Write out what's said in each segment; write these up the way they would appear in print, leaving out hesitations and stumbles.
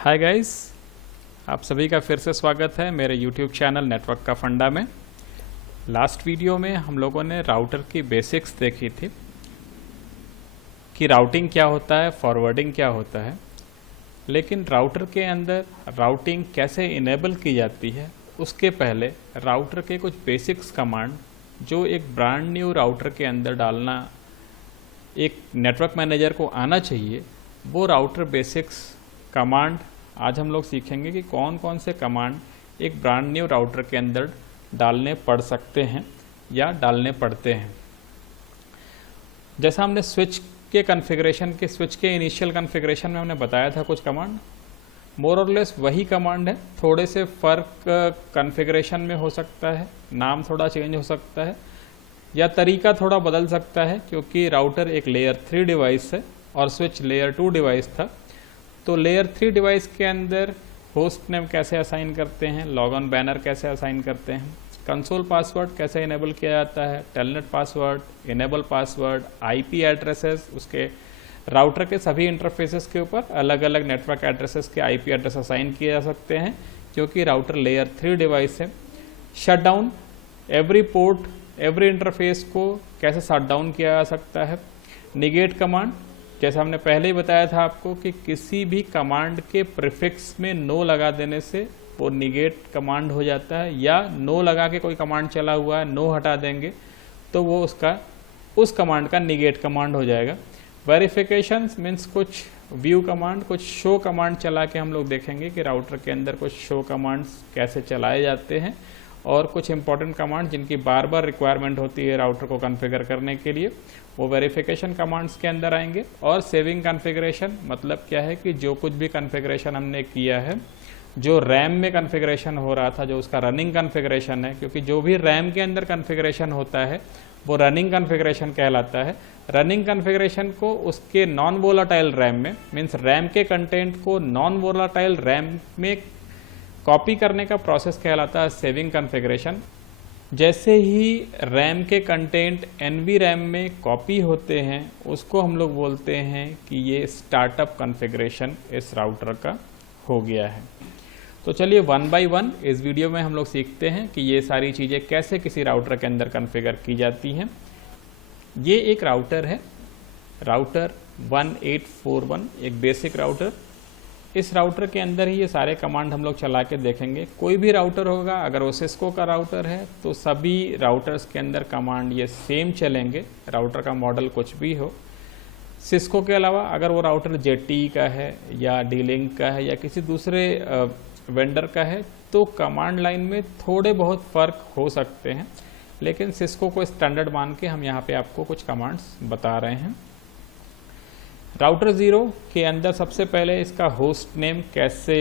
Hi guys, आप सभी का फिर से स्वागत है मेरे YouTube चैनल नेटवर्क का फंडा में। लास्ट वीडियो में हम लोगों ने राउटर की बेसिक्स देखी थी कि राउटिंग क्या होता है, फॉरवर्डिंग क्या होता है, लेकिन राउटर के अंदर राउटिंग कैसे इनेबल की जाती है उसके पहले राउटर के कुछ बेसिक्स कमांड जो एक ब्रांड न्यू राउटर के अंदर डालना एक नेटवर्क मैनेजर को आना चाहिए, वो राउटर बेसिक्स कमांड आज हम लोग सीखेंगे कि कौन कौन से कमांड एक ब्रांड न्यू राउटर के अंदर डालने पड़ सकते हैं या डालने पड़ते हैं। जैसा हमने स्विच के इनिशियल कॉन्फ़िगरेशन में हमने बताया था कुछ कमांड, मोर और लेस वही कमांड है, थोड़े से फ़र्क कॉन्फ़िगरेशन में हो सकता है, नाम थोड़ा चेंज हो सकता है या तरीका थोड़ा बदल सकता है, क्योंकि राउटर एक लेयर 3 डिवाइस है और स्विच लेयर 2 डिवाइस था। तो लेयर 3 डिवाइस के अंदर होस्ट नेम कैसे असाइन करते हैं, लॉगऑन बैनर कैसे असाइन करते हैं, कंसोल पासवर्ड कैसे इनेबल किया जाता है, telnet password, enable password, IP addresses, उसके राउटर के सभी इंटरफेसेस के ऊपर अलग अलग नेटवर्क एड्रेसेस के आईपी एड्रेस असाइन किए जा सकते हैं क्योंकि राउटर लेयर 3 डिवाइस है। Shutdown, every port, every interface को कैसे शट डाउन किया जा सकता है। निगेट कमांड, जैसा हमने पहले ही बताया था आपको कि किसी भी कमांड के प्रीफिक्स में नो लगा देने से वो निगेट कमांड हो जाता है, या नो लगा के कोई कमांड चला हुआ है, नो हटा देंगे तो वो उस कमांड का निगेट कमांड हो जाएगा। वेरिफिकेशन मीन्स कुछ व्यू कमांड, कुछ शो कमांड चला के हम लोग देखेंगे कि राउटर के अंदर कुछ शो कमांड्स कैसे चलाए जाते हैं, और कुछ इंपॉर्टेंट कमांड जिनकी बार बार रिक्वायरमेंट होती है राउटर को कॉन्फ़िगर करने के लिए, वो वेरिफिकेशन कमांड्स के अंदर आएंगे। और सेविंग कॉन्फ़िगरेशन मतलब क्या है कि जो कुछ भी कॉन्फ़िगरेशन हमने किया है, जो रैम में कॉन्फ़िगरेशन हो रहा था, जो उसका रनिंग कॉन्फ़िगरेशन है, क्योंकि जो भी रैम के अंदर कॉन्फ़िगरेशन होता है वो रनिंग कॉन्फ़िगरेशन कहलाता है। रनिंग कॉन्फ़िगरेशन को उसके नॉन वोलाटाइल रैम में, मीन्स रैम के कंटेंट को नॉन वोलाटाइल रैम में कॉपी करने का प्रोसेस कहलाता है सेविंग कॉन्फ़िगरेशन। जैसे ही रैम के कंटेंट एनवी रैम में कॉपी होते हैं उसको हम लोग बोलते हैं कि ये स्टार्टअप कॉन्फ़िगरेशन इस राउटर का हो गया है। तो चलिए वन बाय वन इस वीडियो में हम लोग सीखते हैं कि ये सारी चीज़ें कैसे किसी राउटर के अंदर कॉन्फ़िगर की जाती हैं। ये एक राउटर है, राउटर 1841, एक बेसिक राउटर। इस राउटर के अंदर ही ये सारे कमांड हम लोग चला के देखेंगे। कोई भी राउटर होगा, अगर वो सिस्को का राउटर है तो सभी राउटर्स के अंदर कमांड ये सेम चलेंगे, राउटर का मॉडल कुछ भी हो। सिस्को के अलावा अगर वो राउटर जेटी का है या डी-लिंक का है या किसी दूसरे वेंडर का है तो कमांड लाइन में थोड़े बहुत फ़र्क हो सकते हैं, लेकिन सिस्को को स्टैंडर्ड मान के हम यहाँ पे आपको कुछ कमांड्स बता रहे हैं। राउटर 0 के अंदर सबसे पहले इसका होस्ट नेम कैसे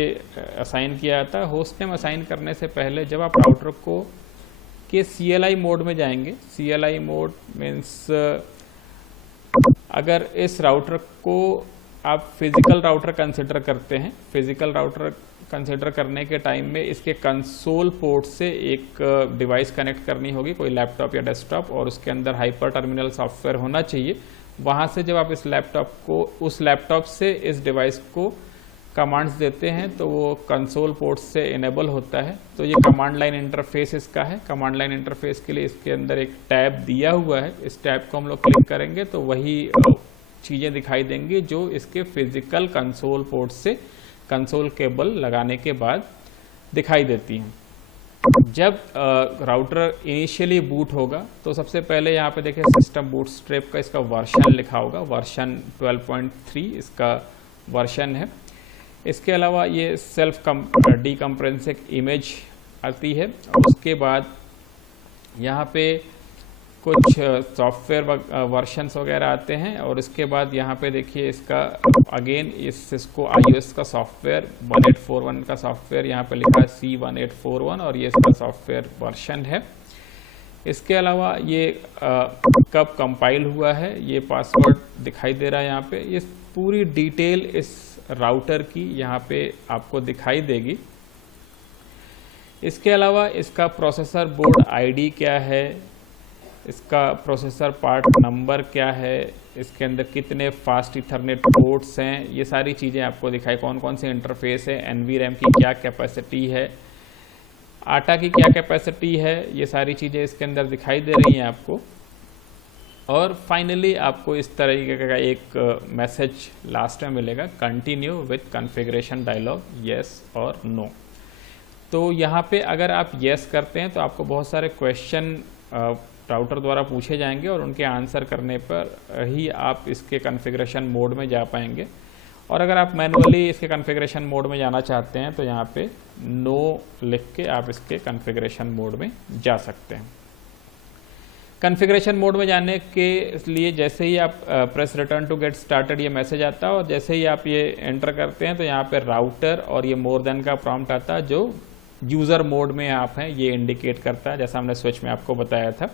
असाइन किया जाता है। होस्ट नेम असाइन करने से पहले जब आप राउटर को के CLI मोड में जाएंगे, CLI मोड मीन्स अगर इस राउटर को आप फिजिकल राउटर कंसिडर करते हैं, फिजिकल राउटर कंसिडर करने के टाइम में इसके कंसोल पोर्ट से एक डिवाइस कनेक्ट करनी होगी, कोई लैपटॉप या डेस्कटॉप, और उसके अंदर हाइपर टर्मिनल सॉफ्टवेयर होना चाहिए। वहाँ से जब आप इस लैपटॉप को, उस लैपटॉप से इस डिवाइस को कमांड्स देते हैं तो वो कंसोल पोर्ट से इनेबल होता है। तो ये कमांड लाइन इंटरफेस इसका है। कमांड लाइन इंटरफेस के लिए इसके अंदर एक टैब दिया हुआ है, इस टैब को हम लोग क्लिक करेंगे तो वही चीज़ें दिखाई देंगी जो इसके फिजिकल कंसोल पोर्ट से कंसोल केबल लगाने के बाद दिखाई देती हैं। जब राउटर इनिशियली बूट होगा तो सबसे पहले यहाँ पे देखिए सिस्टम बूटस्ट्रैप का इसका वर्जन लिखा होगा, वर्जन 12.3 इसका वर्जन है। इसके अलावा ये सेल्फ डीकम्प्रेसिंग इमेज आती है। उसके बाद यहाँ पे कुछ सॉफ्टवेयर वर्जन्स वगैरह आते हैं, और इसके बाद यहाँ पे देखिए इसका अगेन इस सिस्को iOS का सॉफ्टवेयर 1841 का सॉफ्टवेयर यहाँ पे लिखा है C1841, और ये इसका सॉफ्टवेयर वर्जन है। इसके अलावा ये कब कंपाइल हुआ है ये पासवर्ड दिखाई दे रहा है यहाँ पे। ये पूरी डिटेल इस राउटर की यहाँ पे आपको दिखाई देगी। इसके अलावा इसका प्रोसेसर बोर्ड ID क्या है, इसका प्रोसेसर पार्ट नंबर क्या है, इसके अंदर कितने फास्ट इथरनेट पोर्ट्स हैं, ये सारी चीज़ें आपको दिखाई, कौन कौन से इंटरफेस है, NVRAM की क्या कैपेसिटी है, आटा की क्या कैपेसिटी है, ये सारी चीज़ें इसके अंदर दिखाई दे रही हैं आपको। और फाइनली आपको इस तरीके का एक मैसेज लास्ट में मिलेगा, continue with configuration dialog, yes और नो। तो यहाँ पे अगर आप येस करते हैं तो आपको बहुत सारे क्वेश्चन राउटर द्वारा पूछे जाएंगे और उनके आंसर करने पर ही आप इसके कॉन्फ़िगरेशन मोड में जा पाएंगे। और अगर आप मैनुअली इसके कॉन्फ़िगरेशन मोड में जाना चाहते हैं तो यहाँ पे नो लिख के आप इसके कॉन्फ़िगरेशन मोड में जा सकते हैं। कॉन्फ़िगरेशन मोड में जाने के लिए जैसे ही आप press return to get started ये मैसेज आता है और जैसे ही आप ये एंटर करते हैं तो यहाँ पे राउटर और ये मोर देन का प्रॉम्प्ट आता है जो यूज़र मोड में आप हैं ये इंडिकेट करता है, जैसा हमने स्विच में आपको बताया था।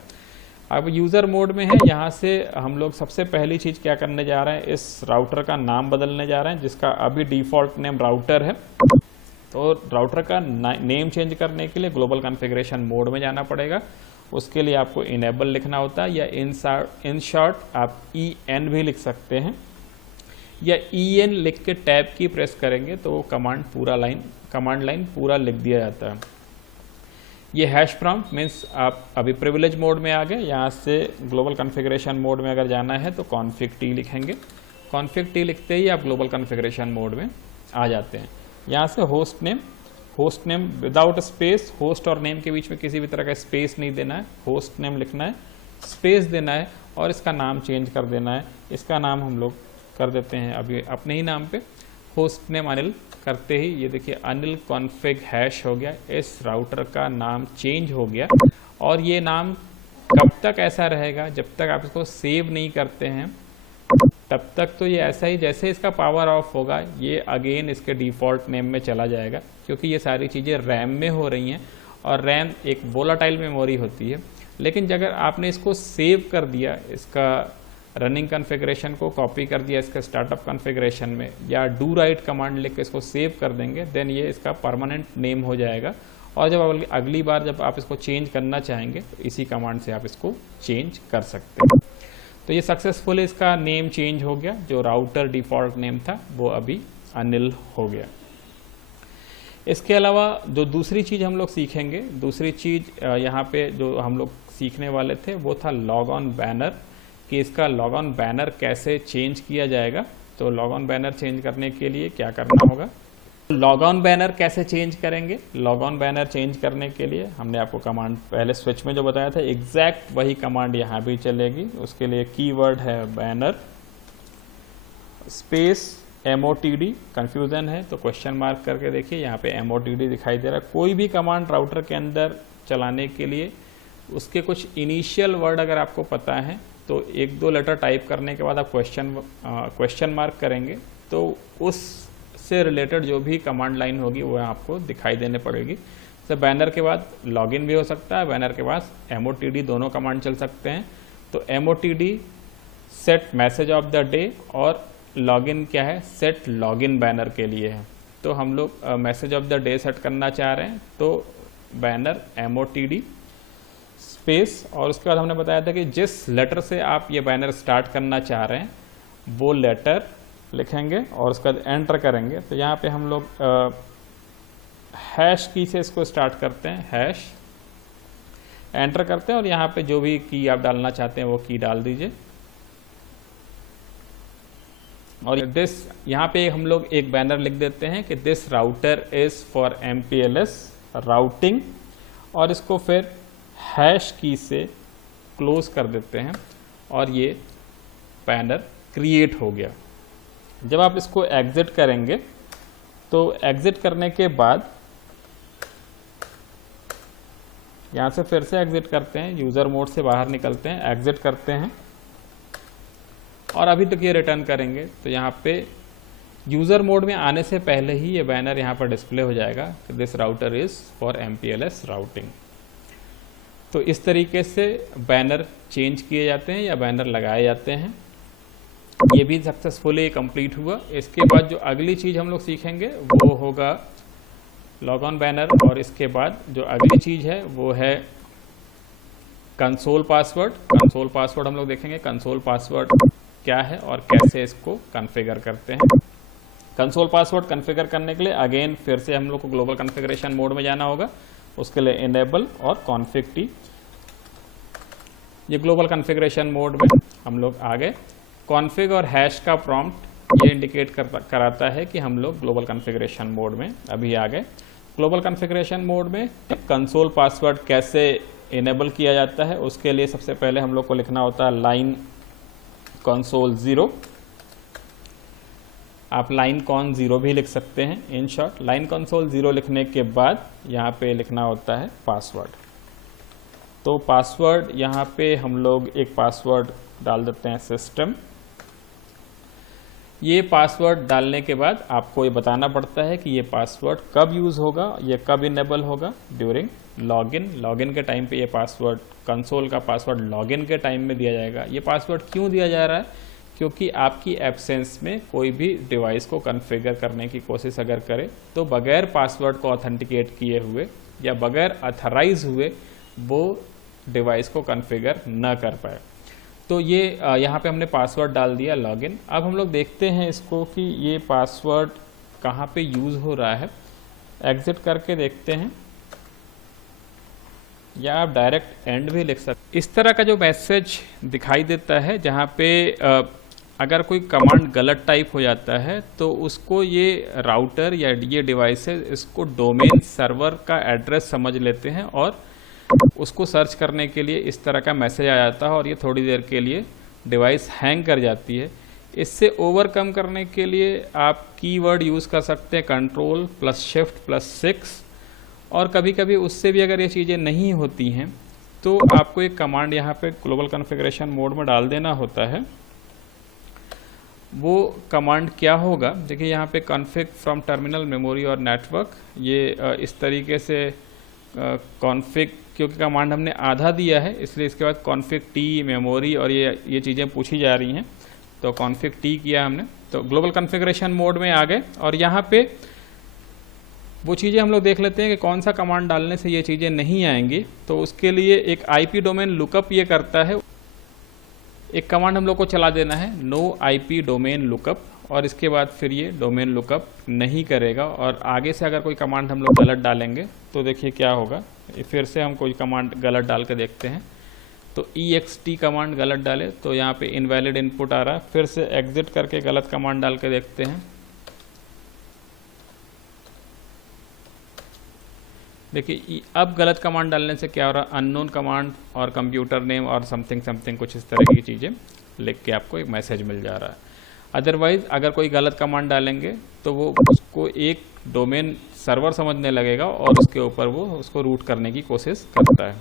अब यूज़र मोड में है, यहाँ से हम लोग सबसे पहली चीज़ क्या करने जा रहे हैं, इस राउटर का नाम बदलने जा रहे हैं जिसका अभी डिफ़ॉल्ट नेम राउटर है। तो राउटर का नेम चेंज करने के लिए ग्लोबल कॉन्फ़िगरेशन मोड में जाना पड़ेगा। उसके लिए आपको इनेबल लिखना होता है या इन शॉर्ट आप EN भी लिख सकते हैं या EN लिख के टैब की प्रेस करेंगे तो वो कमांड लाइन पूरा लिख दिया जाता है। ये हैश प्रॉम्प्ट मीन्स आप अभी प्रिविलेज मोड में आ गए। यहाँ से ग्लोबल कॉन्फ़िगरेशन मोड में अगर जाना है तो कॉन्फ़िग T लिखेंगे। कॉन्फ़िग T लिखते ही आप ग्लोबल कॉन्फ़िगरेशन मोड में आ जाते हैं। यहाँ से host name without space, host और नेम के बीच में किसी भी तरह का स्पेस नहीं देना है, होस्ट नेम लिखना है, स्पेस देना है और इसका नाम चेंज कर देना है। इसका नाम हम लोग कर देते हैं अभी अपने ही नाम पे, होस्ट नेम अनिल करते ही ये देखिए अनिल कॉन्फ़िग हैश हो गया, इस राउटर का नाम चेंज हो गया। और ये नाम कब तक ऐसा रहेगा, जब तक आप इसको सेव नहीं करते हैं तब तक तो ये ऐसा ही, जैसे इसका पावर ऑफ होगा ये अगेन इसके डिफ़ॉल्ट नेम में चला जाएगा, क्योंकि ये सारी चीज़ें रैम में हो रही हैं और रैम एक वोलाटाइल मेमोरी होती है। लेकिन अगर आपने इसको सेव कर दिया, इसका रनिंग कॉन्फ़िगरेशन को कॉपी कर दिया इसके स्टार्टअप कॉन्फ़िगरेशन में या डू राइट कमांड लिख के इसको सेव कर देंगे, देन ये इसका परमानेंट नेम हो जाएगा। और जब अगली बार जब आप इसको चेंज करना चाहेंगे तो इसी कमांड से आप इसको चेंज कर सकते हैं। तो ये सक्सेसफुली इसका नेम चेंज हो गया, जो राउटर डिफ़ॉल्ट नेम था वो अभी अनिल हो गया। इसके अलावा जो दूसरी चीज़ हम लोग सीखेंगे, दूसरी चीज़ यहाँ पे जो हम लोग सीखने वाले थे वो था लॉग ऑन बैनर, कि इसका लॉग ऑन बैनर कैसे चेंज किया जाएगा। तो लॉग ऑन बैनर चेंज करने के लिए क्या करना होगा, लॉग ऑन बैनर कैसे चेंज करेंगे। लॉग ऑन बैनर चेंज करने के लिए हमने आपको कमांड पहले स्विच में जो बताया था एग्जैक्ट वही कमांड यहाँ भी चलेगी। उसके लिए कीवर्ड है बैनर स्पेस MOTD, कन्फ्यूज़न है तो क्वेश्चन मार्क करके देखिए, यहाँ पे MOTD दिखाई दे रहा है। कोई भी कमांड राउटर के अंदर चलाने के लिए उसके कुछ इनिशियल वर्ड अगर आपको पता है तो 1-2 लेटर टाइप करने के बाद आप क्वेश्चन मार्क करेंगे तो उससे रिलेटेड जो भी कमांड लाइन होगी वो आपको दिखाई देने पड़ेगी। तो बैनर के बाद लॉगिन भी हो सकता है, बैनर के बाद MOTD दोनों कमांड चल सकते हैं। तो MOTD set message of the day और लॉगिन क्या है, सेट लॉगिन बैनर के लिए है। तो हम लोग message of the day set करना चाह रहे हैं तो बैनर MOTD स्पेस और उसके बाद हमने बताया था कि जिस लेटर से आप ये बैनर स्टार्ट करना चाह रहे हैं वो लेटर लिखेंगे और उसके बाद एंटर करेंगे। तो यहाँ पे हम लोग हैश की से इसको स्टार्ट करते हैं, हैश एंटर करते हैं और यहाँ पे जो भी की आप डालना चाहते हैं वो की डाल दीजिए। और दिस यहाँ पे हम लोग एक बैनर लिख देते हैं कि this router is for MPLS routing और इसको फिर हैश की से क्लोज कर देते हैं और ये बैनर क्रिएट हो गया। जब आप इसको एग्जिट करेंगे तो एग्जिट करने के बाद यहाँ से फिर से एग्जिट करते हैं, यूज़र मोड से बाहर निकलते हैं, एग्जिट करते हैं और अभी तक ये रिटर्न करेंगे तो यहाँ पे यूज़र मोड में आने से पहले ही ये बैनर यहाँ पर डिस्प्ले हो जाएगा कि this router is for MPLS routing. तो इस तरीके से बैनर चेंज किए जाते हैं या बैनर लगाए जाते हैं। ये भी सक्सेसफुली कंप्लीट हुआ। इसके बाद जो अगली चीज़ हम लोग सीखेंगे वो होगा लॉग ऑन बैनर और इसके बाद जो अगली चीज़ है वो है कंसोल पासवर्ड हम लोग देखेंगे कंसोल पासवर्ड क्या है और कैसे इसको कॉन्फ़िगर करते हैं। कंसोल पासवर्ड कॉन्फ़िगर करने के लिए अगेन फिर से हम लोग को ग्लोबल कॉन्फ़िगरेशन मोड में जाना होगा। उसके लिए इनेबल और कॉन्फ़िग टी, ये ग्लोबल कॉन्फ़िगरेशन मोड में हम लोग आ गए। कॉन्फ़िग और हैश का प्रॉम्प्ट ये इंडिकेट कराता है कि हम लोग ग्लोबल कॉन्फ़िगरेशन मोड में अभी आ गए। ग्लोबल कॉन्फ़िगरेशन मोड में कंसोल पासवर्ड कैसे इनेबल किया जाता है, उसके लिए सबसे पहले हम लोग को लिखना होता है लाइन कंसोल 0। आप लाइन कॉन 0 भी लिख सकते हैं। इन शॉर्ट लाइन कंसोल 0 लिखने के बाद यहाँ पे लिखना होता है पासवर्ड। तो पासवर्ड यहाँ पे हम लोग एक पासवर्ड डाल देते हैं सिस्टम। ये पासवर्ड डालने के बाद आपको ये बताना पड़ता है कि ये पासवर्ड कब यूज़ होगा, ये कब इनेबल होगा, ड्यूरिंग लॉगिन। लॉगिन के टाइम पे ये पासवर्ड, कंसोल का पासवर्ड लॉगिन के टाइम में दिया जाएगा। ये पासवर्ड क्यों दिया जा रहा है? क्योंकि आपकी एब्सेंस में कोई भी डिवाइस को कॉन्फ़िगर करने की कोशिश अगर करे तो बगैर पासवर्ड को ऑथेंटिकेट किए हुए या बगैर ऑथराइज हुए वो डिवाइस को कॉन्फ़िगर न कर पाए। तो ये यहाँ पे हमने पासवर्ड डाल दिया लॉगिन। अब हम लोग देखते हैं इसको कि ये पासवर्ड कहाँ पे यूज़ हो रहा है। एग्जिट करके देखते हैं या आप डायरेक्ट एंड भी लिख सकते। इस तरह का जो मैसेज दिखाई देता है जहाँ पे अगर कोई कमांड गलत टाइप हो जाता है तो उसको ये राउटर या ये डिवाइसेस इसको डोमेन सर्वर का एड्रेस समझ लेते हैं और उसको सर्च करने के लिए इस तरह का मैसेज आ जाता है और ये थोड़ी देर के लिए डिवाइस हैंग कर जाती है। इससे ओवरकम करने के लिए आप कीवर्ड यूज़ कर सकते हैं Ctrl+Shift+6, और कभी कभी उससे भी अगर ये चीज़ें नहीं होती हैं तो आपको एक कमांड यहाँ पे ग्लोबल कॉन्फ़िगरेशन मोड में डाल देना होता है। वो कमांड क्या होगा, देखिए यहाँ पे कॉन्फ़िग फ्रॉम टर्मिनल मेमोरी और नेटवर्क, ये इस तरीके से कॉन्फ़िग, क्योंकि कमांड हमने आधा दिया है इसलिए इसके बाद कॉन्फ़िग टी मेमोरी और ये चीज़ें पूछी जा रही हैं। तो कॉन्फ़िग टी किया हमने, तो ग्लोबल कॉन्फ़िगरेशन मोड में आ गए और यहाँ पे वो चीज़ें हम लोग देख लेते हैं कि कौन सा कमांड डालने से ये चीज़ें नहीं आएंगी। तो उसके लिए एक आईपी डोमेन लुकअप ये करता है। एक कमांड हम लोग को चला देना है नो आईपी डोमेन लुकअप, और इसके बाद फिर ये डोमेन लुकअप नहीं करेगा। और आगे से अगर कोई कमांड हम लोग गलत डालेंगे तो देखिए क्या होगा। फिर से हम कोई कमांड गलत डाल के देखते हैं तो ext कमांड गलत डाले तो यहाँ पे इनवैलिड इनपुट आ रहा है। फिर से एग्जिट करके गलत कमांड डाल के देखते हैं, देखिए अब गलत कमांड डालने से क्या हो रहा है, अननोन कमांड और कंप्यूटर नेम और समथिंग समथिंग कुछ इस तरह की चीज़ें लिख के आपको एक मैसेज मिल जा रहा है। अदरवाइज अगर कोई गलत कमांड डालेंगे तो वो उसको एक डोमेन सर्वर समझने लगेगा और उसके ऊपर वो उसको रूट करने की कोशिश करता है।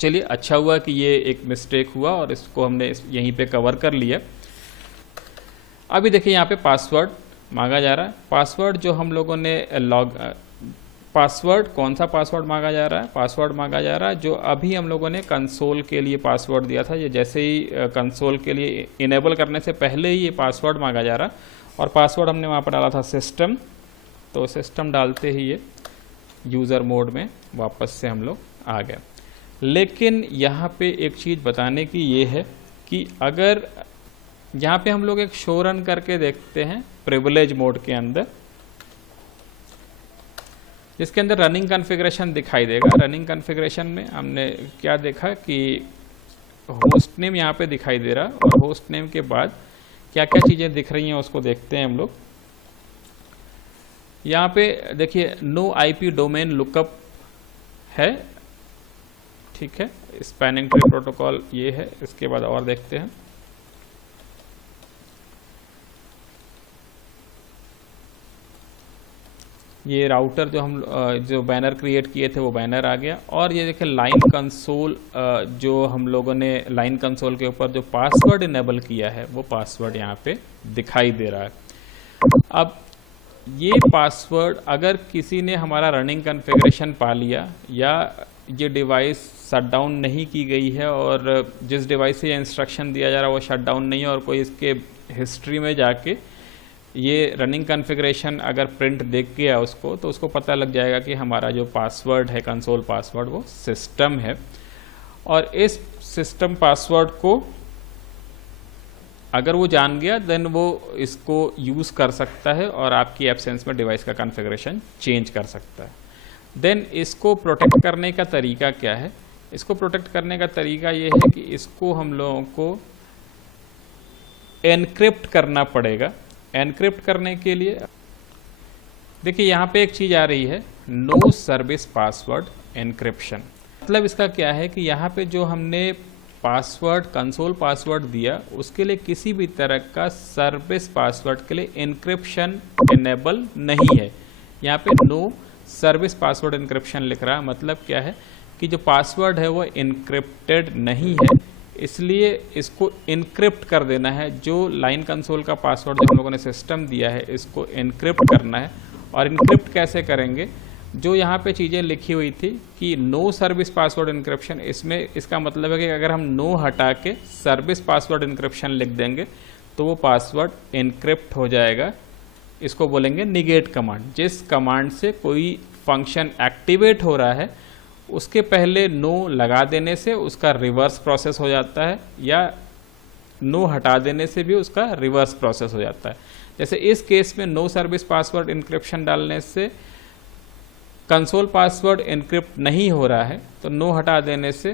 चलिए अच्छा हुआ कि ये एक मिस्टेक हुआ और इसको हमने यहीं पे कवर कर लिया। अभी देखिए यहाँ पे पासवर्ड मांगा जा रहा है। पासवर्ड जो हम लोगों ने पासवर्ड कौन सा पासवर्ड मांगा जा रहा है, पासवर्ड मांगा जा रहा है जो अभी हम लोगों ने कंसोल के लिए पासवर्ड दिया था। ये जैसे ही कंसोल के लिए इनेबल करने से पहले ही ये पासवर्ड मांगा जा रहा है और पासवर्ड हमने वहाँ पर डाला था सिस्टम। तो सिस्टम डालते ही ये यूज़र मोड में वापस से हम लोग आ गए। लेकिन यहाँ पे एक चीज़ बताने की ये है कि अगर यहाँ पे हम लोग एक शो रन करके देखते हैं प्रिविलेज मोड के अंदर, जिसके अंदर रनिंग कॉन्फ़िगरेशन दिखाई देगा। रनिंग कॉन्फ़िगरेशन में हमने क्या देखा कि होस्ट नेम यहाँ पे दिखाई दे रहा है और होस्ट नेम के बाद क्या क्या चीज़ें दिख रही हैं उसको देखते हैं हम लोग। यहाँ पे देखिए नो आईपी डोमेन लुकअप है, ठीक है, स्पैनिंग ट्री प्रोटोकॉल ये है। इसके बाद और देखते हैं, ये राउटर जो हम जो बैनर क्रिएट किए थे वो बैनर आ गया। और ये देखिए लाइन कंसोल, जो हम लोगों ने लाइन कंसोल के ऊपर जो पासवर्ड इनेबल किया है वो पासवर्ड यहाँ पे दिखाई दे रहा है। अब ये पासवर्ड अगर किसी ने हमारा रनिंग कॉन्फ़िगरेशन पा लिया या ये डिवाइस शट डाउन नहीं की गई है और जिस डिवाइस से ये इंस्ट्रक्शन दिया जा रहा है वो शट डाउन नहीं है और कोई इसके हिस्ट्री में जाके ये रनिंग कॉन्फ़िगरेशन अगर प्रिंट देख गया उसको, तो उसको पता लग जाएगा कि हमारा जो पासवर्ड है कंसोल पासवर्ड वो सिस्टम है। और इस सिस्टम पासवर्ड को अगर वो जान गया देन वो इसको यूज़ कर सकता है और आपकी एब्सेंस में डिवाइस का कॉन्फ़िगरेशन चेंज कर सकता है। देन इसको प्रोटेक्ट करने का तरीका क्या है? इसको प्रोटेक्ट करने का तरीका ये है कि इसको हम लोगों को एनक्रिप्ट करना पड़ेगा। एनक्रिप्ट करने के लिए देखिए यहाँ पे एक चीज़ आ रही है, नो सर्विस पासवर्ड एनक्रिप्शन। मतलब इसका क्या है कि यहाँ पे जो हमने पासवर्ड कंसोल पासवर्ड दिया उसके लिए किसी भी तरह का सर्विस पासवर्ड के लिए एनक्रिप्शन इनेबल नहीं है। यहाँ पे नो सर्विस पासवर्ड एनक्रिप्शन लिख रहा है। मतलब क्या है कि जो पासवर्ड है वो एनक्रिप्टेड नहीं है, इसलिए इसको इनक्रिप्ट कर देना है। जो लाइन कंसोल का पासवर्ड जो हम लोगों ने सिस्टम दिया है इसको इनक्रिप्ट करना है। और इनक्रिप्ट कैसे करेंगे? जो यहाँ पे चीज़ें लिखी हुई थी कि नो सर्विस पासवर्ड इनक्रिप्शन, इसमें इसका मतलब है कि अगर हम नो हटा के सर्विस पासवर्ड इनक्रिप्शन लिख देंगे तो वो पासवर्ड इनक्रिप्ट हो जाएगा। इसको बोलेंगे निगेट कमांड। जिस कमांड से कोई फंक्शन एक्टिवेट हो रहा है उसके पहले नो लगा देने से उसका रिवर्स प्रोसेस हो जाता है, या नो हटा देने से भी उसका रिवर्स प्रोसेस हो जाता है। जैसे इस केस में नो सर्विस पासवर्ड इनक्रिप्शन डालने से कंसोल पासवर्ड इनक्रिप्ट नहीं हो रहा है, तो नो हटा देने से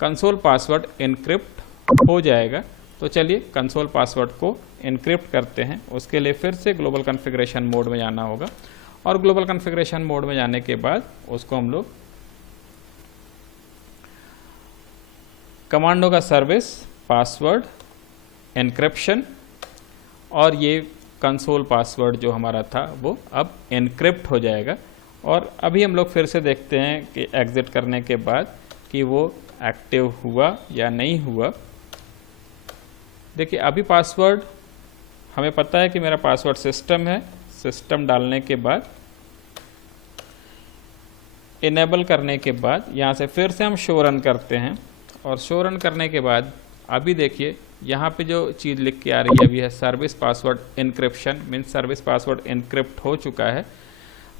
कंसोल पासवर्ड इनक्रिप्ट हो जाएगा। तो चलिए कंसोल पासवर्ड को इनक्रिप्ट करते हैं। उसके लिए फिर से ग्लोबल कॉन्फ़िगरेशन मोड में जाना होगा और ग्लोबल कॉन्फ़िगरेशन मोड में जाने के बाद उसको हम लोग कमांड होगा सर्विस पासवर्ड एनक्रिप्शन और ये कंसोल पासवर्ड जो हमारा था वो अब एनक्रिप्ट हो जाएगा। और अभी हम लोग फिर से देखते हैं कि एग्ज़िट करने के बाद कि वो एक्टिव हुआ या नहीं हुआ। देखिए अभी पासवर्ड हमें पता है कि मेरा पासवर्ड सिस्टम है। सिस्टम डालने के बाद इनेबल करने के बाद यहाँ से फिर से हम शो रन करते हैं और शो रन करने के बाद अभी देखिए यहाँ पे जो चीज़ लिख के आ रही है अभी है service password encryption, means service password encrypt हो चुका है।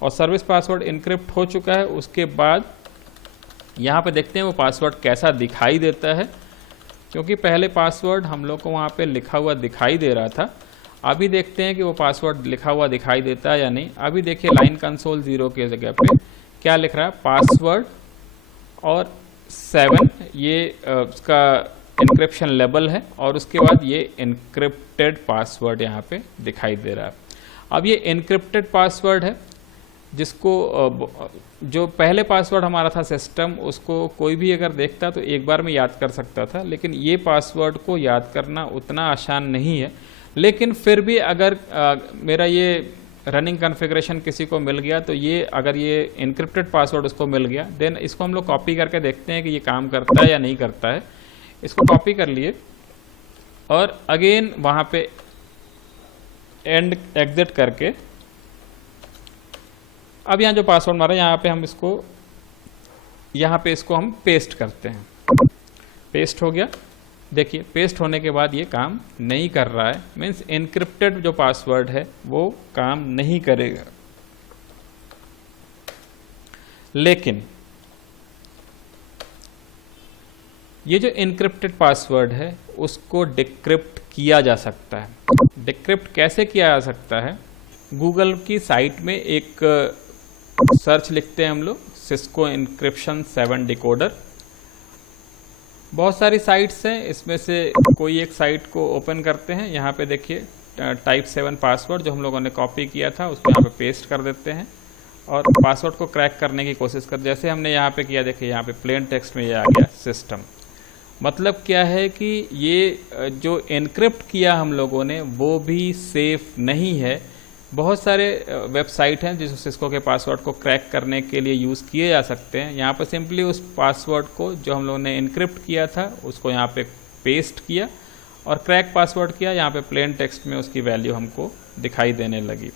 और सर्विस पासवर्ड इनक्रिप्ट हो चुका है उसके बाद यहाँ पे देखते हैं वो पासवर्ड कैसा दिखाई देता है, क्योंकि पहले पासवर्ड हम लोग को वहाँ पे लिखा हुआ दिखाई दे रहा था। अभी देखते हैं कि वो पासवर्ड लिखा हुआ दिखाई देता है या नहीं। अभी देखिए लाइन कंसोल 0 के जगह पे क्या लिख रहा है, पासवर्ड और 7 ये उसका इनक्रिप्शन लेवल है और उसके बाद ये इनक्रिप्टेड पासवर्ड यहाँ पे दिखाई दे रहा है। अब ये इनक्रिप्टेड पासवर्ड है जिसको जो पहले पासवर्ड हमारा था सिस्टम, उसको कोई भी अगर देखता तो एक बार में याद कर सकता था, लेकिन ये पासवर्ड को याद करना उतना आसान नहीं है। लेकिन फिर भी अगर मेरा ये रनिंग कॉन्फ़िगरेशन किसी को मिल गया तो ये अगर ये इनक्रिप्टेड पासवर्ड उसको मिल गया देन इसको हम लोग कॉपी करके देखते हैं कि ये काम करता है या नहीं करता है। इसको कॉपी कर लिए और अगेन वहाँ पे एंड एग्जिट करके अब यहाँ जो पासवर्ड मारा यहाँ पे हम इसको हम पेस्ट करते हैं। पेस्ट हो गया। देखिए पेस्ट होने के बाद ये काम नहीं कर रहा है, मीन्स एनक्रिप्टेड जो पासवर्ड है वो काम नहीं करेगा। लेकिन ये जो एनक्रिप्टेड पासवर्ड है उसको डिक्रिप्ट किया जा सकता है। डिक्रिप्ट कैसे किया जा सकता है? गूगल की साइट में एक सर्च लिखते हैं हम लोग, सिस्को एन्क्रिप्शन 7 डिकोडर। बहुत सारी साइट्स हैं, इसमें से कोई एक साइट को ओपन करते हैं। यहाँ पे देखिए टाइप 7 पासवर्ड जो हम लोगों ने कॉपी किया था उसको यहाँ पे पेस्ट कर देते हैं और पासवर्ड को क्रैक करने की कोशिश कर, जैसे हमने यहाँ पे किया। देखिए यहाँ पे प्लेन टेक्स्ट में ये आ गया सिस्टम। मतलब क्या है कि ये जो एनक्रिप्ट किया हम लोगों ने वो भी सेफ नहीं है। बहुत सारे वेबसाइट हैं जिस सिस्को के पासवर्ड को क्रैक करने के लिए यूज़ किए जा सकते हैं। यहाँ पर सिंपली उस पासवर्ड को जो हम लोगों ने एनक्रिप्ट किया था उसको यहाँ पे पेस्ट किया और क्रैक पासवर्ड किया। यहाँ पे प्लेन टेक्स्ट में उसकी वैल्यू हमको दिखाई देने लगी।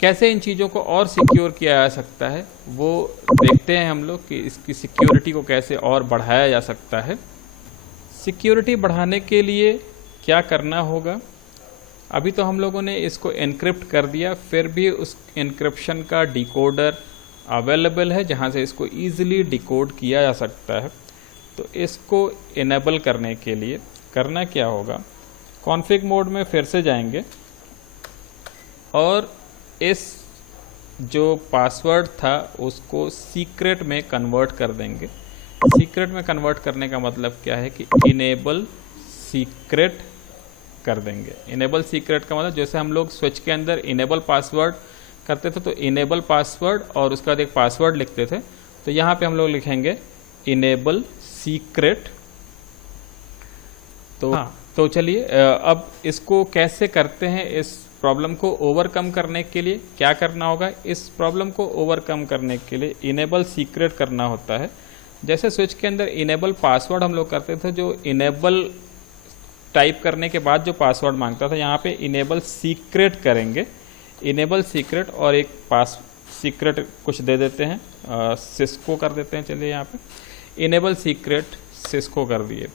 कैसे इन चीज़ों को और सिक्योर किया जा सकता है वो देखते हैं हम लोग कि इसकी सिक्योरिटी को कैसे और बढ़ाया जा सकता है। सिक्योरिटी बढ़ाने के लिए क्या करना होगा? अभी तो हम लोगों ने इसको एनक्रिप्ट कर दिया, फिर भी उस एनक्रिप्शन का डिकोडर अवेलेबल है जहाँ से इसको ईजिली डिकोड किया जा सकता है। तो इसको इनेबल करने के लिए करना क्या होगा, कॉन्फ़िग मोड में फिर से जाएंगे और इस जो पासवर्ड था उसको सीक्रेट में कन्वर्ट कर देंगे। सीक्रेट में कन्वर्ट करने का मतलब क्या है कि इनेबल सीक्रेट कर देंगे। इनेबल सीक्रेट का मतलब जैसे हम लोग स्विच के अंदर इनेबल पासवर्ड करते थे तो इनेबल पासवर्ड और उसके बाद एक पासवर्ड लिखते थे, तो यहाँ पे हम लोग लिखेंगे इनेबल सीक्रेट। तो चलिए अब इसको कैसे करते हैं, इस प्रॉब्लम को ओवरकम करने के लिए क्या करना होगा। इस प्रॉब्लम को ओवरकम करने के लिए इनेबल सीक्रेट करना होता है। जैसे स्विच के अंदर इनेबल पासवर्ड हम लोग करते थे, जो इनेबल टाइप करने के बाद जो पासवर्ड मांगता था, यहाँ पे इनेबल सीक्रेट करेंगे। इनेबल सीक्रेट और एक पास सीक्रेट कुछ दे देते हैं, सिस्को कर देते हैं। चलिए यहाँ पे इनेबल सीक्रेट सिस्को कर दिए।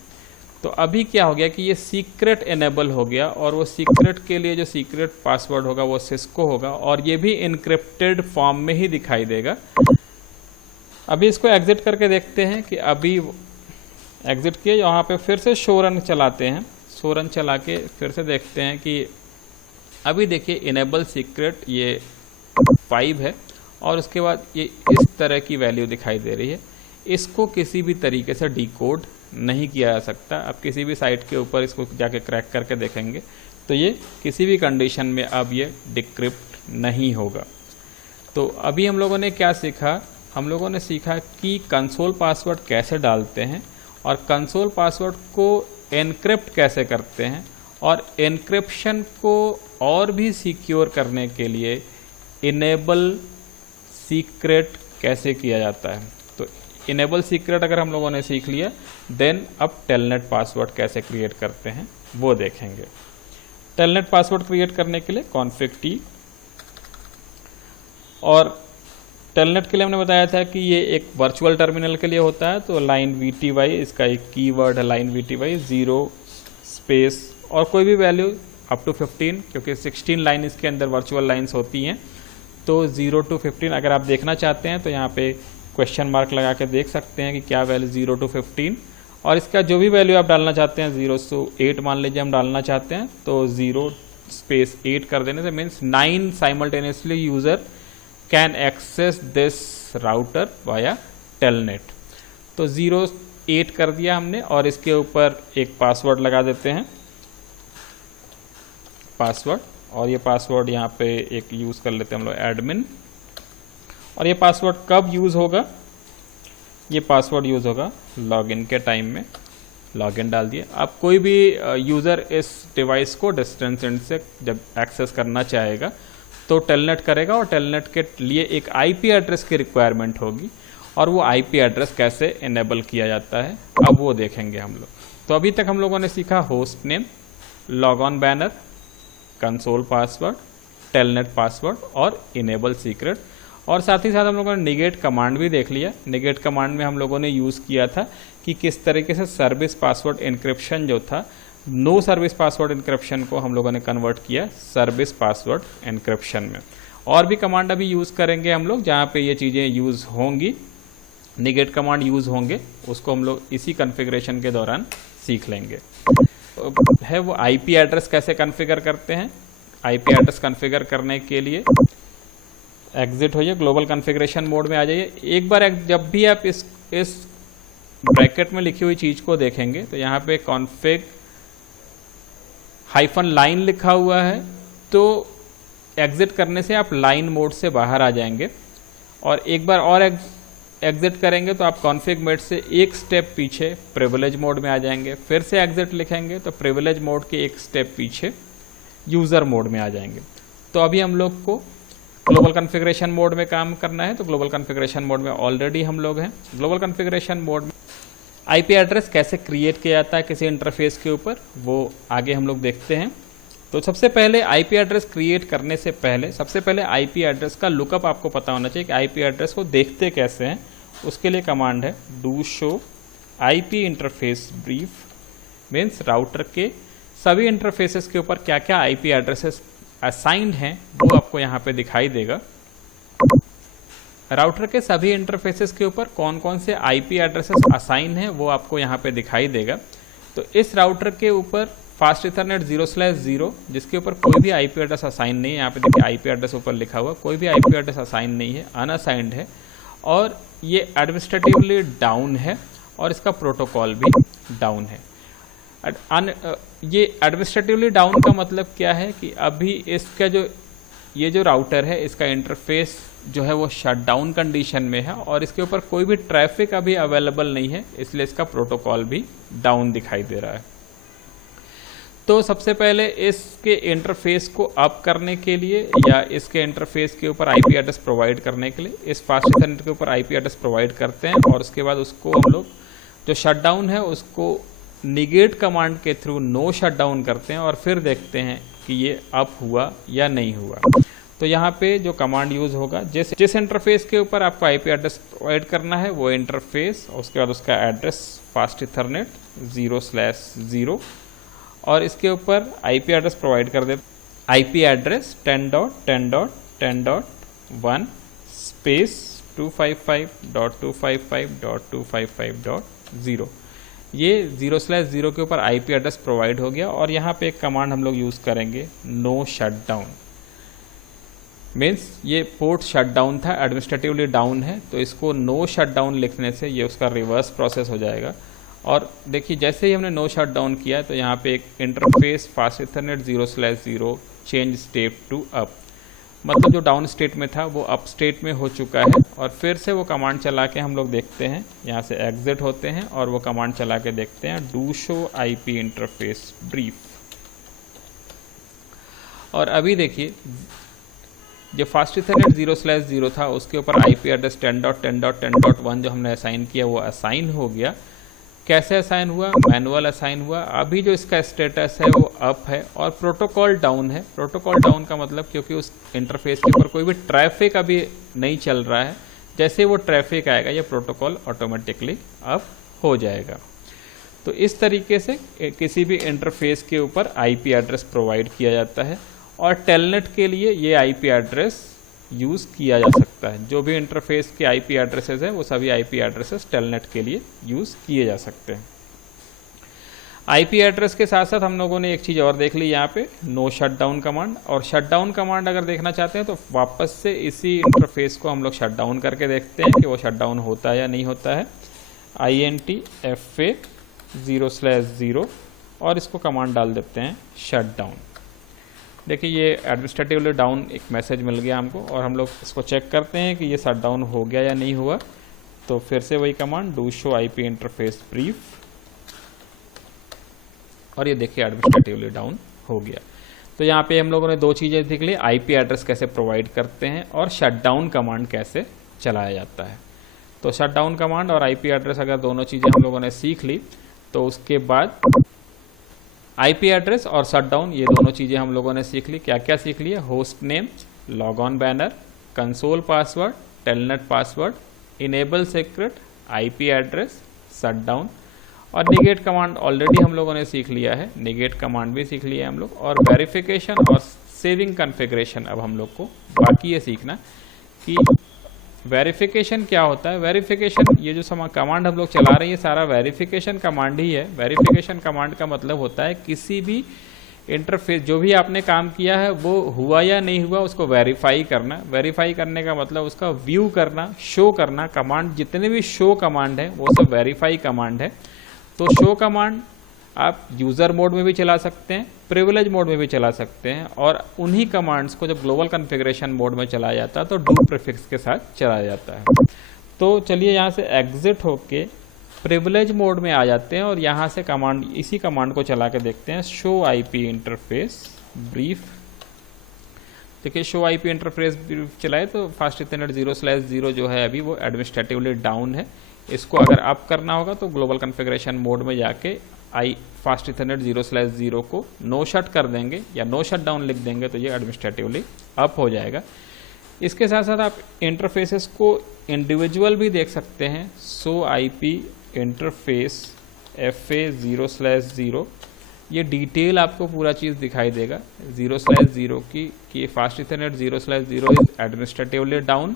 तो अभी क्या हो गया कि ये सीक्रेट इनेबल हो गया और वो सीक्रेट के लिए जो सीक्रेट पासवर्ड होगा वो सिस्को होगा और ये भी इनक्रिप्टेड फॉर्म में ही दिखाई देगा। अभी इसको एग्जिट करके देखते हैं कि अभी एग्जिट किए, यहाँ पे फिर से शो रन चलाते हैं। शो रन चला के फिर से देखते हैं कि अभी देखिए इनेबल सीक्रेट ये 5 है और उसके बाद ये इस तरह की वैल्यू दिखाई दे रही है। इसको किसी भी तरीके से डिकोड नहीं किया जा सकता। अब किसी भी साइट के ऊपर इसको जाके क्रैक करके देखेंगे तो ये किसी भी कंडीशन में अब ये डिक्रिप्ट नहीं होगा। तो अभी हम लोगों ने क्या सीखा, हम लोगों ने सीखा कि कंसोल पासवर्ड कैसे डालते हैं और कंसोल पासवर्ड को एनक्रिप्ट कैसे करते हैं और एनक्रिप्शन को और भी सिक्योर करने के लिए इनेबल सीक्रेट कैसे किया जाता है। तो इनेबल सीक्रेट अगर हम लोगों ने सीख लिया, देन अब टेलनेट पासवर्ड कैसे क्रिएट करते हैं वो देखेंगे। टेलनेट पासवर्ड क्रिएट करने के लिए कॉन्फ़िग टी, और टेलनेट के लिए हमने बताया था कि ये एक वर्चुअल टर्मिनल के लिए होता है। तो लाइन VTY इसका एक कीवर्ड है, लाइन VTY 0 स्पेस और कोई भी वैल्यू अप टू 15, क्योंकि 16 लाइन इसके अंदर वर्चुअल लाइंस होती हैं। तो 0 to 15 अगर आप देखना चाहते हैं तो यहाँ पे क्वेश्चन मार्क लगा के देख सकते हैं कि क्या वैल्यू 0 to 15, और इसका जो भी वैल्यू आप डालना चाहते हैं 0 to 8 मान लीजिए हम डालना चाहते हैं तो 0 स्पेस 8 कर देने से means 9 simultaneously user can access this router via telnet. तो 08 कर दिया हमने और इसके ऊपर एक पासवर्ड लगा देते हैं, पासवर्ड, और ये पासवर्ड यहाँ पे एक यूज़ कर लेते हैं हम लोग एडमिन। और ये पासवर्ड कब यूज़ होगा, ये पासवर्ड यूज़ होगा लॉगिन के टाइम में। लॉगिन डाल दिए। अब कोई भी यूज़र इस डिवाइस को डिस्टेंस एंड से जब एक्सेस करना चाहेगा तो टेलनेट करेगा और टेलनेट के लिए एक आईपी एड्रेस की रिक्वायरमेंट होगी और वो आईपी एड्रेस कैसे इनेबल किया जाता है अब वो देखेंगे हम लोग। तो अभी तक हम लोगों ने सीखा host name, log on banner, console password, telnet password और इनेबल सीक्रेट, और साथ ही साथ हम लोगों ने निगेट कमांड भी देख लिया। निगेट कमांड में हम लोगों ने यूज़ किया था कि किस तरीके से सर्विस पासवर्ड इनक्रिप्शन जो था, नो सर्विस पासवर्ड इनक्रिप्शन को हम लोगों ने कन्वर्ट किया सर्विस पासवर्ड इनक्रिप्शन में। और भी कमांड अभी यूज़ करेंगे हम लोग जहाँ पे ये चीज़ें यूज़ होंगी, निगेट कमांड यूज़ होंगे, उसको हम लोग इसी कॉन्फ़िगरेशन के दौरान सीख लेंगे। है वो आईपी एड्रेस कैसे कॉन्फ़िगर करते हैं। आईपी एड्रेस कॉन्फ़िगर करने के लिए एग्जिट होइए, ग्लोबल कॉन्फ़िगरेशन मोड में आ जाइए। एक बार जब भी आप इस ब्रैकेट में लिखी हुई चीज़ को देखेंगे तो यहाँ पे कॉन्फ़िग हाइफन लाइन लिखा हुआ है, तो एग्जिट करने से आप लाइन मोड से बाहर आ जाएंगे और एक बार और एग्जिट करेंगे तो आप कॉन्फ़िग मोड से एक स्टेप पीछे प्रिविलेज मोड में आ जाएंगे। फिर से एग्जिट लिखेंगे तो प्रिविलेज मोड के एक स्टेप पीछे यूज़र मोड में आ जाएंगे। तो अभी हम लोग को ग्लोबल कॉन्फ़िगरेशन मोड में काम करना है, तो ग्लोबल कॉन्फ़िगरेशन मोड में ऑलरेडी हम लोग हैं। ग्लोबल कॉन्फ़िगरेशन मोड में आईपी एड्रेस कैसे क्रिएट किया जाता है किसी इंटरफेस के ऊपर, वो आगे हम लोग देखते हैं। तो सबसे पहले आईपी एड्रेस क्रिएट करने से पहले सबसे पहले आईपी एड्रेस का लुकअप आपको पता होना चाहिए कि आईपी एड्रेस को देखते कैसे हैं। उसके लिए कमांड है do show IP interface brief, means router के सभी इंटरफेसेस के ऊपर क्या क्या आईपी एड्रेसेस असाइंड हैं वो आपको यहाँ पे दिखाई देगा। राउटर के सभी इंटरफेसेस के ऊपर कौन कौन से आईपी एड्रेसेस असाइन है वो आपको यहाँ पे दिखाई देगा। तो इस राउटर के ऊपर फास्ट इथरनेट 0/0 जिसके ऊपर कोई भी आईपी एड्रेस असाइन नहीं है, यहाँ पे देखिए आईपी एड्रेस ऊपर लिखा हुआ, कोई भी आईपी एड्रेस असाइन नहीं है, अनअसाइंड है और ये एडमिनिस्ट्रेटिवली डाउन है और इसका प्रोटोकॉल भी डाउन है। ये एडमिनिस्ट्रेटिवली डाउन का मतलब क्या है कि अभी इसका ये जो राउटर है इसका इंटरफेस जो है वो शटडाउन कंडीशन में है और इसके ऊपर कोई भी ट्रैफिक अभी अवेलेबल नहीं है, इसलिए इसका प्रोटोकॉल भी डाउन दिखाई दे रहा है। तो सबसे पहले इसके इंटरफेस को अप करने के लिए या इसके इंटरफेस के ऊपर आईपी एड्रेस प्रोवाइड करने के लिए इस फास्ट इथरनेट के ऊपर आईपी एड्रेस प्रोवाइड करते हैं और उसके बाद उसको हम लोग जो शटडाउन है उसको निगेट कमांड के थ्रू नो शटडाउन करते हैं और फिर देखते हैं कि ये अप हुआ या नहीं हुआ। तो यहाँ पे जो कमांड यूज होगा, जिस इंटरफेस के ऊपर आपको आईपी एड्रेस प्रोवाइड करना है वो इंटरफेस, उसके बाद उसका एड्रेस फास्ट इथरनेट 0/0 और इसके ऊपर आईपी एड्रेस प्रोवाइड कर दे, आईपी एड्रेस 10.10.10.1 स्पेस 255.255.255.0। ये 0/0 के ऊपर आईपी एड्रेस प्रोवाइड हो गया और यहाँ पे एक कमांड हम लोग यूज करेंगे नो शटडाउन। मीन्स ये पोर्ट शटडाउन था, एडमिनिस्ट्रेटिवली डाउन है, तो इसको नो शटडाउन लिखने से ये उसका रिवर्स प्रोसेस हो जाएगा। और देखिए जैसे ही हमने नो शटडाउन किया तो यहाँ पे एक interface fast ethernet 0/0 change state to up, मतलब जो डाउन स्टेट में था वो अप स्टेट में हो चुका है। और फिर से वो कमांड चला के हम लोग देखते हैं, यहाँ से एग्जिट होते हैं और वो कमांड चला के देखते हैं do show IP interface brief. और अभी देखिए जो फास्ट इथरनेट 0/0 था उसके ऊपर आईपी एड्रेस 10.10.10.1 जो हमने असाइन किया वो असाइन हो गया। कैसे असाइन हुआ? मैनुअल असाइन हुआ। अभी जो इसका स्टेटस है वो अप है और प्रोटोकॉल डाउन है। प्रोटोकॉल डाउन का मतलब क्योंकि उस इंटरफेस के ऊपर कोई भी ट्रैफिक अभी नहीं चल रहा है, जैसे वो ट्रैफिक आएगा ये प्रोटोकॉल ऑटोमेटिकली अप हो जाएगा। तो इस तरीके से किसी भी इंटरफेस के ऊपर आईपी एड्रेस प्रोवाइड किया जाता है और टेलनेट के लिए ये आईपी एड्रेस यूज़ किया जा सकता है। जो भी इंटरफेस के आईपी एड्रेसेस है वो सभी आईपी एड्रेसेस टेलनेट के लिए यूज़ किए जा सकते हैं। आईपी एड्रेस के साथ साथ हम लोगों ने एक चीज़ और देख ली यहाँ पे, नो शटडाउन कमांड। और शटडाउन कमांड अगर देखना चाहते हैं तो वापस से इसी इंटरफेस को हम लोग शटडाउन करके देखते हैं कि वो शटडाउन होता है या नहीं होता है। INTFA 0/0 और इसको कमांड डाल देते हैं शटडाउन। देखिए ये एडमिनिस्ट्रेटिवली डाउन एक मैसेज मिल गया हमको और हम लोग इसको चेक करते हैं कि ये शट डाउन हो गया या नहीं हुआ। तो फिर से वही command do show IP interface brief और ये देखिए एडमिनिस्ट्रेटिवली डाउन हो गया। तो यहाँ पे हम लोगों ने दो चीज़ें देख ली, आईपी एड्रेस कैसे प्रोवाइड करते हैं और शटडाउन कमांड कैसे चलाया जाता है। तो शटडाउन कमांड और आईपी एड्रेस अगर दोनों चीज़ें हम लोगों ने सीख ली तो उसके बाद आईपी एड्रेस और शटडाउन ये दोनों चीज़ें हम लोगों ने सीख ली। क्या क्या सीख लिया? Host name, log on banner, console password, telnet password, enable secret, IP address, shutdown और निगेट कमांड ऑलरेडी हम लोगों ने सीख लिया है। निगेट कमांड भी सीख लिया है हम लोग और वेरिफिकेशन और सेविंग कॉन्फ़िगरेशन अब हम लोग को बाकी ये सीखना कि वेरिफिकेशन क्या होता है। वेरिफिकेशन ये जो कमांड हम लोग चला रहे हैं ये सारा वेरिफिकेशन कमांड ही है। वेरिफिकेशन कमांड का मतलब होता है किसी भी इंटरफेस जो भी आपने काम किया है वो हुआ या नहीं हुआ उसको वेरीफाई करना। वेरीफाई करने का मतलब उसका व्यू करना, शो करना। कमांड जितने भी शो कमांड है वो सब वेरीफाई कमांड है। तो शो कमांड आप यूज़र मोड में भी चला सकते हैं, प्रिविलेज मोड में भी चला सकते हैं और उन्हीं कमांड्स को जब ग्लोबल कॉन्फ़िगरेशन मोड में चलाया जाता है तो डू प्रीफिक्स के साथ चलाया जाता है। तो चलिए यहाँ से एग्जिट होके प्रिविलेज मोड में आ जाते हैं और यहाँ से कमांड इसी कमांड को चला के देखते हैं शो आईपी इंटरफेस ब्रीफ। देखिए शो आईपी इंटरफेस ब्रीफ चलाए तो फास्ट इथरनेट 0/0 जो है अभी वो एडमिनिस्ट्रेटिवली डाउन है। इसको अगर अप करना होगा तो ग्लोबल कॉन्फ़िगरेशन मोड में जाके फास्ट इथरनेट 0/0 को नो शट कर देंगे या नो शट डाउन लिख देंगे तो ये एडमिनिस्ट्रेटिवली अप हो जाएगा। इसके साथ साथ आप इंटरफेसेस को इंडिविजुअल भी देख सकते हैं। सो आईपी इंटरफेस FA 0/0 ये डिटेल आपको पूरा चीज़ दिखाई देगा 0/0 की कि fast ethernet 0/0 is administratively down,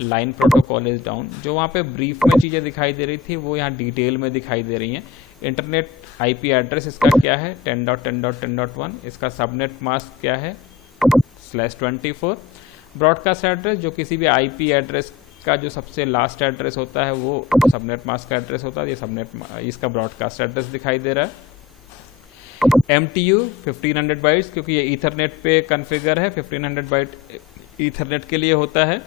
line protocol is down. जो वहाँ पे ब्रीफ में चीज़ें दिखाई दे रही थी वो यहाँ डिटेल में दिखाई दे रही हैं। इंटरनेट आईपी एड्रेस इसका क्या है 10.10.10.1, इसका सबनेट मास्क क्या है /24। ब्रॉडकास्ट एड्रेस जो किसी भी आईपी एड्रेस का जो सबसे लास्ट एड्रेस होता है वो सबनेट मास्क का एड्रेस होता है, ये सबनेट इसका ब्रॉडकास्ट एड्रेस दिखाई दे रहा है। MTU 1500 बाइट्स, क्योंकि ये ईथरनेट पे कॉन्फ़िगर है, 1500 बाइट ईथरनेट के लिए होता है।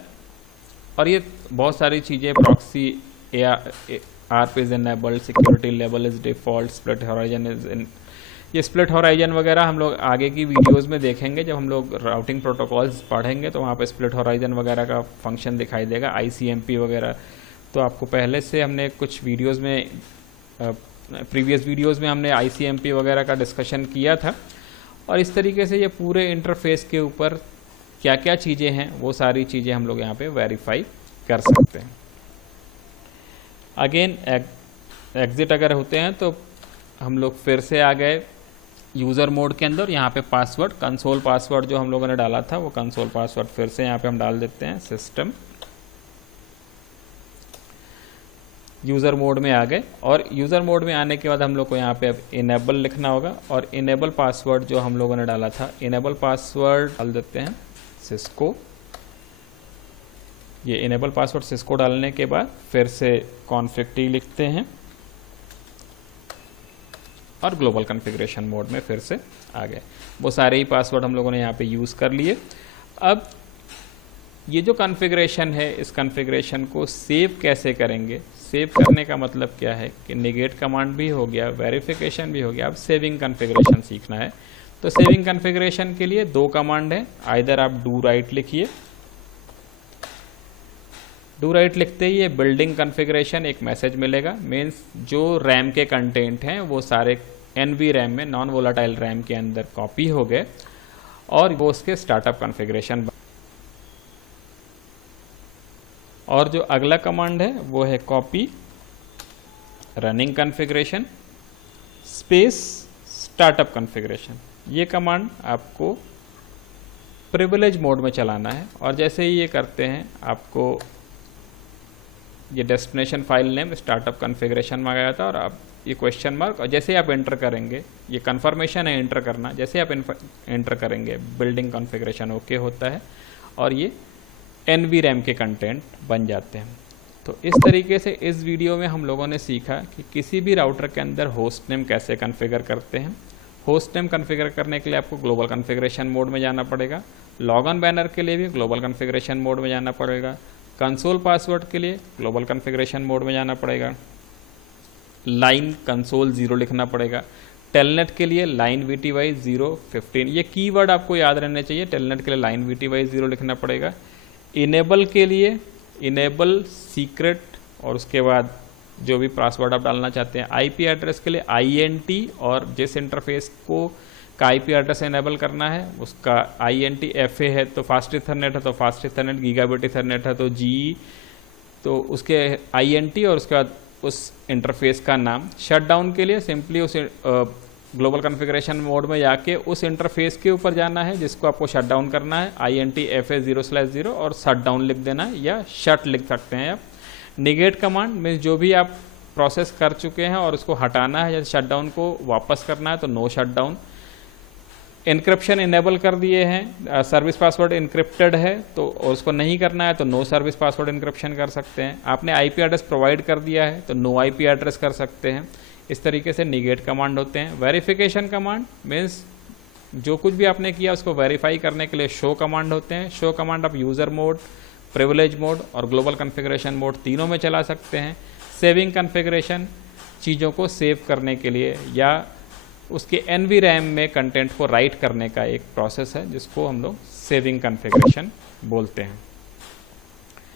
और ये बहुत सारी चीज़ें proxy ARP is enabled, security level is default, split horizon is in. ये स्प्लिट हॉराइजन वगैरह हम लोग आगे की वीडियोस में देखेंगे, जब हम लोग राउटिंग प्रोटोकॉल्स पढ़ेंगे तो वहाँ पे स्प्लिट हॉराइजन वगैरह का फंक्शन दिखाई देगा, ICMP वगैरह। तो आपको पहले से हमने कुछ वीडियोस में प्रीवियस वीडियोस में हमने ICMP वगैरह का डिस्कशन किया था। और इस तरीके से ये पूरे इंटरफेस के ऊपर क्या क्या चीज़ें हैं वो सारी चीज़ें हम लोग यहाँ पे वेरीफाई कर सकते हैं। अगेन एग्जिट अगर होते हैं तो हम लोग फिर से आ गए यूज़र मोड के अंदर। यहाँ पे पासवर्ड, कंसोल पासवर्ड जो हम लोगों ने डाला था वो कंसोल पासवर्ड फिर से यहाँ पे हम डाल देते हैं। सिस्टम यूज़र मोड में आ गए, और यूज़र मोड में आने के बाद हम लोग को यहाँ पे अब इनेबल लिखना होगा। और इनेबल पासवर्ड जो हम लोगों ने डाला था, इनेबल पासवर्ड डाल देते हैं सिस्को। ये इनेबल पासवर्ड सिस्को डालने के बाद फिर से कॉन्फ़िग टी लिखते हैं और ग्लोबल कॉन्फ़िगरेशन मोड में फिर से आ गए। वो सारे ही पासवर्ड हम लोगों ने यहाँ पे यूज़ कर लिए। अब ये जो कॉन्फ़िगरेशन है, इस कॉन्फ़िगरेशन को सेव कैसे करेंगे? सेव करने का मतलब क्या है कि नेगेट कमांड भी हो गया, वेरिफिकेशन भी हो गया, अब सेविंग कॉन्फ़िगरेशन सीखना है। तो सेविंग कॉन्फ़िगरेशन के लिए दो कमांड है, आइदर आप डू राइट लिखिए। डू राइट लिखते ही ये बिल्डिंग कॉन्फ़िगरेशन एक मैसेज मिलेगा, मीन्स जो रैम के कंटेंट हैं वो सारे NV रैम में, नॉन वोलाटाइल रैम के अंदर कॉपी हो गए और वो उसके स्टार्टअप कॉन्फ़िगरेशन। और जो अगला कमांड है वो है copy running configuration space startup configuration. ये कमांड आपको प्रिविलेज मोड में चलाना है, और जैसे ही ये करते हैं आपको ये destination file name startup configuration मांगा जाता है, और आप ये क्वेश्चन मार्क, और जैसे ही आप एंटर करेंगे, ये कन्फर्मेशन है एंटर करना, जैसे आप एंटर करेंगे बिल्डिंग कॉन्फ़िगरेशन ओके होता है और ये NV रैम के कंटेंट बन जाते हैं। तो इस तरीके से इस वीडियो में हम लोगों ने सीखा कि किसी भी राउटर के अंदर होस्ट नेम कैसे कॉन्फ़िगर करते हैं। होस्ट नेम कॉन्फ़िगर करने के लिए आपको ग्लोबल कॉन्फ़िगरेशन मोड में जाना पड़ेगा। लॉगन बैनर के लिए भी ग्लोबल कॉन्फ़िगरेशन मोड में जाना पड़ेगा। कंसोल पासवर्ड के लिए ग्लोबल कॉन्फ़िगरेशन मोड में जाना पड़ेगा। लाइन कंसोल 0 लिखना पड़ेगा। टेलनेट के लिए लाइन VTY 015, ये कीवर्ड आपको याद रहने चाहिए। टेलनेट के लिए लाइन VTY 0 लिखना पड़ेगा। इनेबल के लिए इनेबल सीक्रेट, और उसके बाद जो भी पासवर्ड आप डालना चाहते हैं। IP एड्रेस के लिए INT, और जिस इंटरफेस को का IP एड्रेस इनेबल करना है उसका INT FA है तो फास्ट इथरनेट है, तो फास्ट इथरनेट, गीगाबिट इथरनेट है तो GE, तो उसके INT और उसके बाद उस इंटरफेस का नाम। शटडाउन के लिए सिंपली उस ग्लोबल कॉन्फ़िगरेशन मोड में जाके उस इंटरफेस के ऊपर जाना है जिसको आपको शट डाउन करना है, INT FA 0/0 और शट डाउन लिख देना है, या शट लिख सकते हैं आप। निगेट कमांड मीन्स जो भी आप प्रोसेस कर चुके हैं और उसको हटाना है, जैसे शट डाउन को वापस करना है तो no shut down. Encryption enable कर दिए हैं, सर्विस पासवर्ड इनक्रिप्टेड है तो उसको नहीं करना है तो नो सर्विस पासवर्ड इनक्रिप्शन कर सकते हैं। आपने IP एड्रेस प्रोवाइड कर दिया है तो नो IP एड्रेस कर सकते हैं। इस तरीके से निगेट कमांड होते हैं। वेरिफिकेशन कमांड मीन्स जो कुछ भी आपने किया उसको वेरीफाई करने के लिए शो कमांड होते हैं। शो कमांड आप यूज़र मोड, प्रिविलेज मोड और ग्लोबल कॉन्फ़िगरेशन मोड तीनों में चला सकते हैं। सेविंग कॉन्फ़िगरेशन चीज़ों को सेव करने के लिए या उसके NV रैम में कंटेंट को राइट करने का एक प्रोसेस है जिसको हम लोग सेविंग कॉन्फ़िगरेशन बोलते हैं।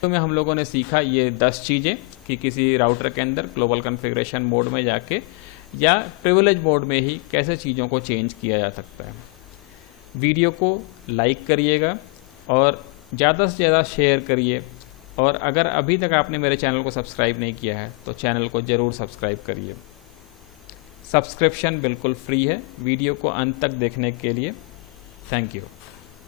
तो में हम लोगों ने सीखा ये 10 चीज़ें कि किसी राउटर के अंदर ग्लोबल कॉन्फ़िगरेशन मोड में जाके या प्रिविलेज मोड में ही कैसे चीज़ों को चेंज किया जा सकता है। वीडियो को लाइक करिएगा और ज़्यादा से ज़्यादा शेयर करिए, और अगर अभी तक आपने मेरे चैनल को सब्सक्राइब नहीं किया है तो चैनल को ज़रूर सब्सक्राइब करिए। सब्सक्रिप्शन बिल्कुल फ्री है वीडियो को अंत तक देखने के लिए। Thank you.